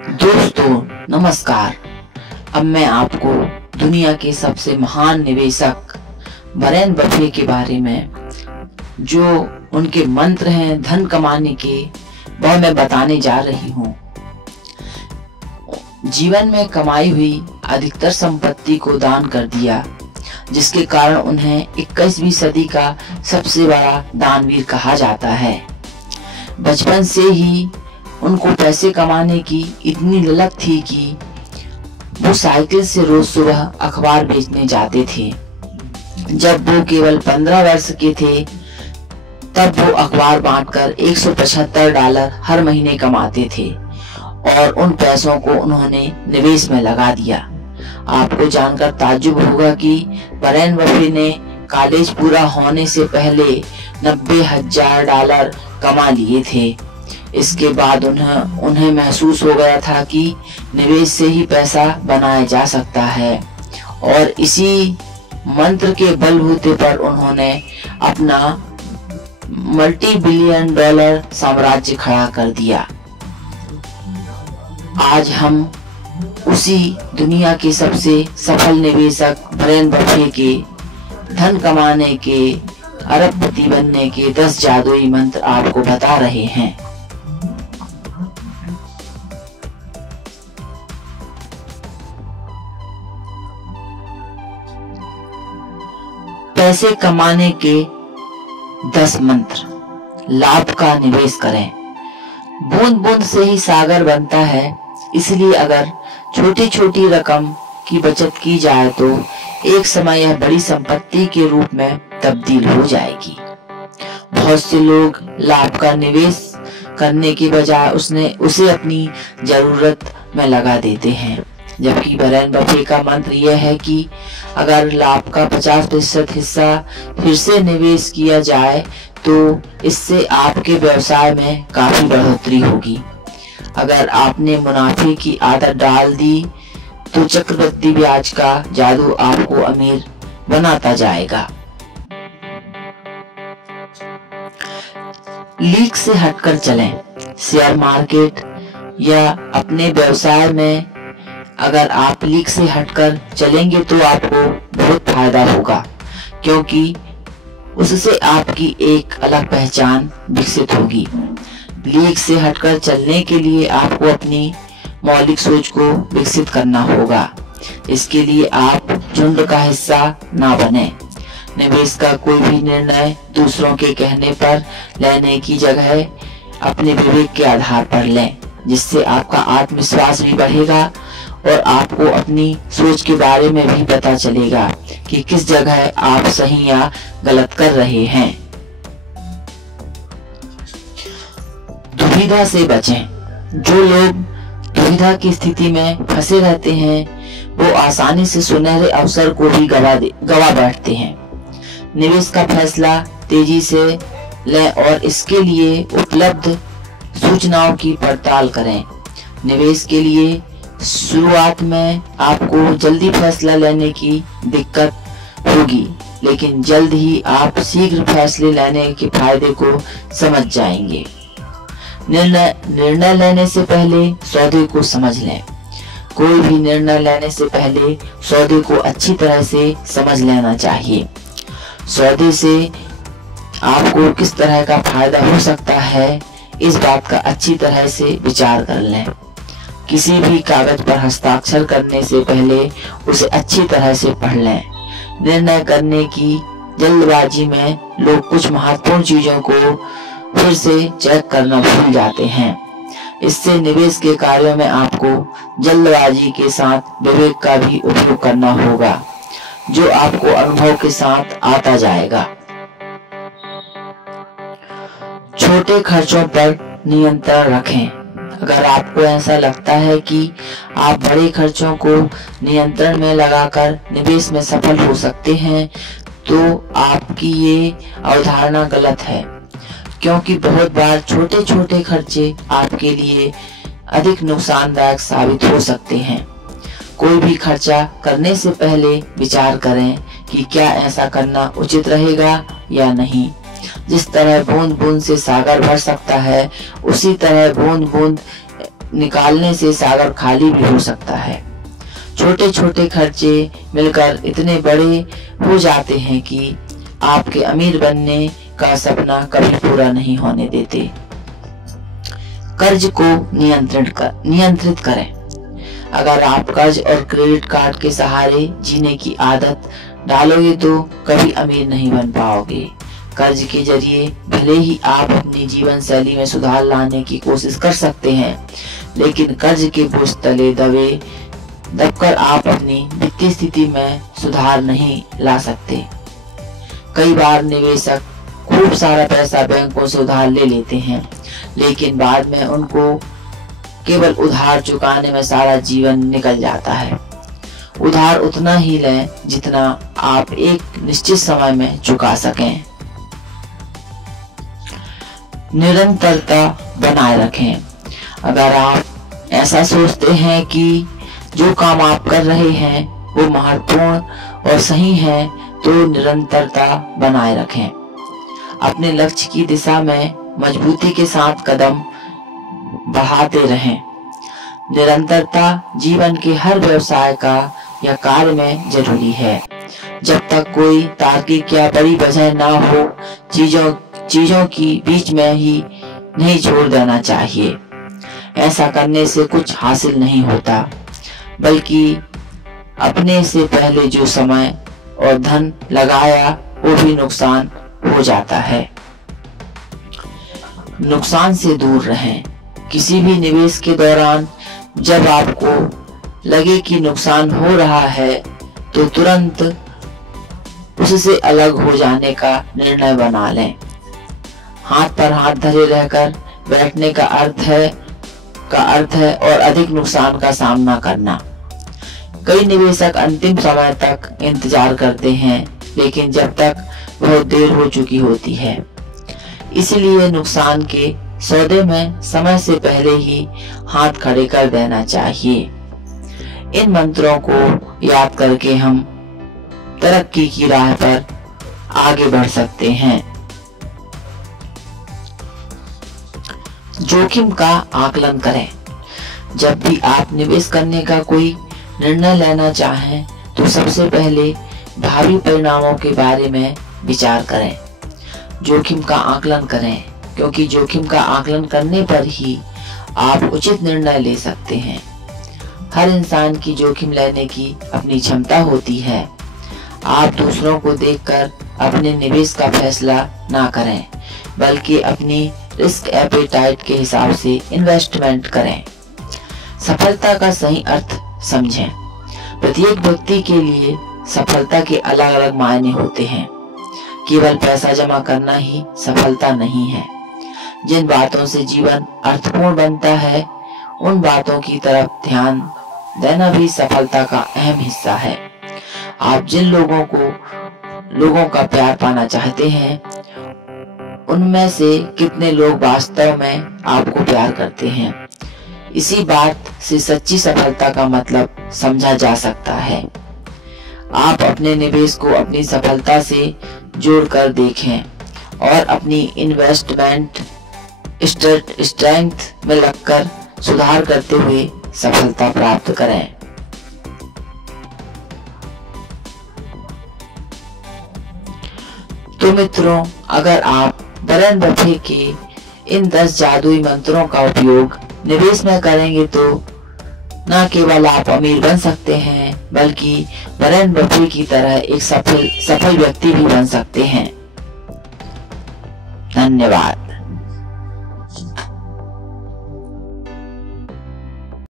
दोस्तों नमस्कार। अब मैं आपको दुनिया के सबसे महान निवेशक वॉरेन बफे के बारे में, जो उनके मंत्र हैं धन कमाने के, वह मैं बताने जा रही हूँ। जीवन में कमाई हुई अधिकतर संपत्ति को दान कर दिया, जिसके कारण उन्हें 21वीं सदी का सबसे बड़ा दानवीर कहा जाता है। बचपन से ही उनको पैसे कमाने की इतनी ललक थी कि वो साइकिल से रोज सुबह अखबार बेचने जाते थे। जब वो केवल 15 वर्ष के थे, तब वो अखबार बांटकर $175 हर महीने कमाते थे और उन पैसों को उन्होंने निवेश में लगा दिया। आपको जानकर ताज्जुब होगा कि वॉरेन बफे ने कॉलेज पूरा होने से पहले $90,000 कमा लिए थे। इसके बाद उन्हें महसूस हो गया था कि निवेश से ही पैसा बनाया जा सकता है, और इसी मंत्र के बलबूते पर उन्होंने अपना $multi-billion साम्राज्य खड़ा कर दिया। आज हम उसी दुनिया के सबसे सफल निवेशक वॉरेन बफे के धन कमाने के, अरबपति बनने के 10 जादुई मंत्र आपको बता रहे हैं। पैसे कमाने के 10 मंत्र। लाभ का निवेश करें। बूंद बूंद से ही सागर बनता है, इसलिए अगर छोटी छोटी रकम की बचत की जाए तो एक समय यह बड़ी संपत्ति के रूप में तब्दील हो जाएगी। बहुत से लोग लाभ का निवेश करने के बजाय उसे अपनी जरूरत में लगा देते हैं, जबकि वॉरेन बफे का मंत्र यह है कि अगर लाभ का 50% हिस्सा फिर से निवेश किया जाए तो इससे आपके व्यवसाय में काफी बढ़ोतरी होगी। अगर आपने मुनाफे की आदत डाल दी तो चक्रवृद्धि ब्याज का जादू आपको अमीर बनाता जाएगा। लीक से हटकर चलें। शेयर मार्केट या अपने व्यवसाय में अगर आप लीक से हटकर चलेंगे तो आपको बहुत फायदा होगा, क्योंकि उससे आपकी एक अलग पहचान विकसित होगी। लीक से हटकर चलने के लिए आपको अपनी मौलिक सोच को विकसित करना होगा। इसके लिए आप झुंड का हिस्सा ना बने। निवेश का कोई भी निर्णय दूसरों के कहने पर लेने की जगह अपने विवेक के आधार पर लें, जिससे आपका आत्मविश्वास भी बढ़ेगा और आपको अपनी सोच के बारे में भी पता चलेगा कि किस जगह आप सही या गलत कर रहे हैं। दुविधा से बचें। जो लोग दुविधा की स्थिति में फंसे रहते हैं, वो आसानी से सुनहरे अवसर को भी गवा बैठते हैं। निवेश का फैसला तेजी से लें और इसके लिए उपलब्ध सूचनाओं की पड़ताल करें। निवेश के लिए शुरुआत में आपको जल्दी फैसला लेने की दिक्कत होगी, लेकिन जल्द ही आप शीघ्र फैसले लेने के फायदे को समझ जाएंगे। निर्णय लेने से पहले सौदे को समझ लें। कोई भी निर्णय लेने से पहले सौदे को अच्छी तरह से समझ लेना चाहिए। सौदे से आपको किस तरह का फायदा हो सकता है, इस बात का अच्छी तरह से विचार कर लें। किसी भी कागज पर हस्ताक्षर करने से पहले उसे अच्छी तरह से पढ़ लें। निर्णय करने की जल्दबाजी में लोग कुछ महत्वपूर्ण चीजों को फिर से चेक करना भूल जाते हैं। इससे निवेश के कार्यों में आपको जल्दबाजी के साथ विवेक का भी उपयोग करना होगा, जो आपको अनुभव के साथ आता जाएगा। छोटे खर्चों पर नियंत्रण रखें। अगर आपको ऐसा लगता है कि आप बड़े खर्चों को नियंत्रण में लगाकर निवेश में सफल हो सकते हैं, तो आपकी ये अवधारणा गलत है, क्योंकि बहुत बार छोटे छोटे खर्चे आपके लिए अधिक नुकसानदायक साबित हो सकते हैं। कोई भी खर्चा करने से पहले विचार करें कि क्या ऐसा करना उचित रहेगा या नहीं। जिस तरह बूंद बूंद से सागर भर सकता है, उसी तरह बूंद बूंद निकालने से सागर खाली भी हो सकता है। छोटे छोटे खर्चे मिलकर इतने बड़े हो जाते हैं कि आपके अमीर बनने का सपना कभी पूरा नहीं होने देते। कर्ज को नियंत्रित करें। अगर आप कर्ज और क्रेडिट कार्ड के सहारे जीने की आदत डालोगे तो कभी अमीर नहीं बन पाओगे। कर्ज के जरिए भले ही आप अपनी जीवन शैली में सुधार लाने की कोशिश कर सकते हैं, लेकिन कर्ज के बोझ तले दबकर आप अपनी वित्तीय स्थिति में सुधार नहीं ला सकते। कई बार निवेशक खूब सारा पैसा बैंकों से उधार ले लेते हैं, लेकिन बाद में उनको केवल उधार चुकाने में सारा जीवन निकल जाता है। उधार उतना ही लें जितना आप एक निश्चित समय में चुका सकें। निरंतरता बनाए रखें। अगर आप ऐसा सोचते हैं कि जो काम आप कर रहे हैं वो महत्वपूर्ण और सही है, तो निरंतरता बनाए रखें। अपने लक्ष्य की दिशा में मजबूती के साथ कदम बढ़ाते रहें। निरंतरता जीवन के हर व्यवसाय का या कार्य में जरूरी है। जब तक कोई तार्किक या बड़ी वजह ना हो, चीजों की बीच में ही नहीं छोड़ देना चाहिए। ऐसा करने से कुछ हासिल नहीं होता, बल्कि अपने से पहले जो समय और धन लगाया वो भी नुकसान हो जाता है। नुकसान से दूर रहें। किसी भी निवेश के दौरान जब आपको लगे कि नुकसान हो रहा है, तो तुरंत उससे अलग हो जाने का निर्णय बना लें। हाथ पर हाथ धरे रहकर बैठने का अर्थ है और अधिक नुकसान का सामना करना। कई निवेशक अंतिम समय तक इंतजार करते हैं, लेकिन जब तक बहुत देर हो चुकी होती है। इसलिए नुकसान के सौदे में समय से पहले ही हाथ खड़े कर देना चाहिए। इन मंत्रों को याद करके हम तरक्की की राह पर आगे बढ़ सकते हैं। जोखिम का आकलन करें। जब भी आप निवेश करने का कोई निर्णय लेना चाहें, तो सबसे पहले भावी परिणामों के बारे में विचार करें। जोखिम का आकलन करें, क्योंकि जोखिम का आकलन करने पर ही आप उचित निर्णय ले सकते हैं। हर इंसान की जोखिम लेने की अपनी क्षमता होती है। आप दूसरों को देखकर अपने निवेश का फैसला ना करें, बल्कि अपनी रिस्क एपेटाइट के हिसाब से इन्वेस्टमेंट करें। सफलता का सही अर्थ समझें। प्रत्येक व्यक्ति के लिए सफलता के अलग अलग मायने होते हैं। केवल पैसा जमा करना ही सफलता नहीं है। जिन बातों से जीवन अर्थपूर्ण बनता है, उन बातों की तरफ ध्यान देना भी सफलता का अहम हिस्सा है। आप जिन लोगों का प्यार पाना चाहते हैं, उनमें से कितने लोग वास्तव में आपको प्यार करते हैं, इसी बात से सच्ची सफलता का मतलब समझा जा सकता है। आप अपने निवेश को अपनी सफलता से जोड़कर देखें और अपनी इन्वेस्टमेंट स्ट्रेंथ में लगकर सुधार करते हुए सफलता प्राप्त करें। तो मित्रों, अगर आप वॉरेन बफेट के इन 10 जादुई मंत्रों का उपयोग निवेश में करेंगे, तो न केवल आप अमीर बन सकते हैं, बल्कि वॉरेन बफेट की तरह एक सफल व्यक्ति भी बन सकते हैं। धन्यवाद।